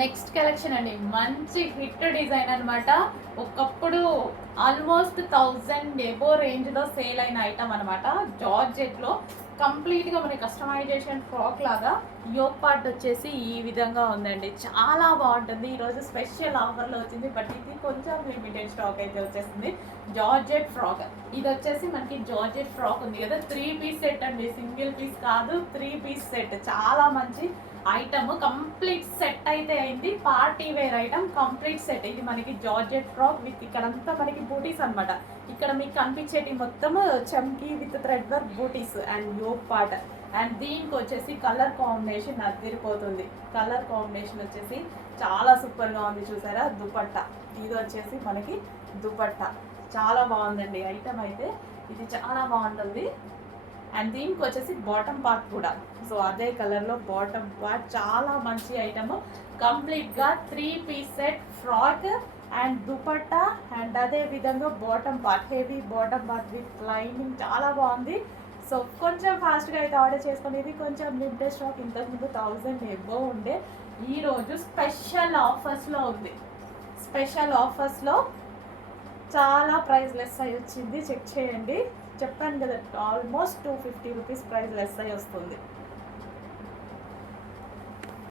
Next collection అండి, మంచి hit design అనమాట. ఒకప్పుడు ఆల్మోస్ట్ 1000 ఎబో రేంజ్లో సేల్ అయిన ఐటమ్ అనమాట. జార్జెట్లో కంప్లీట్గా మనకి కస్టమైజేషన్ ఫ్రాక్ లాగా యోక్ పార్ట్ వచ్చేసి ఈ విధంగా ఉందండి. చాలా బాగుంటుంది. ఈరోజు స్పెషల్ ఆఫర్లో వచ్చింది, బట్ ఇది కొంచెం లిమిటెడ్ స్టాక్ అయితే వచ్చేసింది. జార్జెట్ ఫ్రాక్, ఇది వచ్చేసి మనకి జార్జెట్ ఫ్రాక్ ఉంది కదా, 3 పీస్ సెట్ అండి, సింగిల్ పీస్ కాదు, 3 పీస్ సెట్. చాలా మంచి ఐటమ్, కంప్లీట్ సెట్ అయితే అయింది. Party wear item complete set. ఇది మనకి జార్జెట్ ఫ్రాక్ విత్ ఇక్కడంతా మనకి బూటీస్ అనమాట. ఇక్కడ మీకు కనిపించేటి మొత్తం చమ్కీ విత్ థ్రెడ్ వర్క్ బూటీస్ అండ్ యోక్ పార్ట్. అండ్ దీనికి వచ్చేసి కలర్ కాంబినేషన్ అదిరిపోతుంది. కలర్ కాంబినేషన్ వచ్చేసి చాలా సూపర్గా ఉంది. చూసారా దుపట్టా, ఇది వచ్చేసి మనకి దుపట్టా చాలా బాగుందండి ఐటమ్ అయితే. ఇది చాలా బాగుంటుంది. అండ్ దీనికి వచ్చేసి బాటమ్ పార్ట్ కూడా, సో అదే కలర్లో బాటమ్ పార్ట్. చాలా మంచి ఐటమ్. కంప్లీట్గా 3 piece set frock and dupatta and అదే విధంగా bottom part, heavy bottom part with lining. చాలా బాగుంది. సో కొంచెం ఫాస్ట్గా అయితే ఆర్డర్ చేసుకుని, ఇది కొంచెం లిమిటెడ్ స్టాక్. ఇంతకుముందు 1000 ఎబో ఉండే, ఈరోజు స్పెషల్ ఆఫర్స్లో ఉంది. స్పెషల్ ఆఫర్స్లో చాలా ప్రైస్ లెస్ అయి వచ్చింది. చెక్ చేయండి. చెప్పాను కదా, ఆల్మోస్ట్ 250 రూపీస్ ప్రైస్ లెస్ అయి వస్తుంది.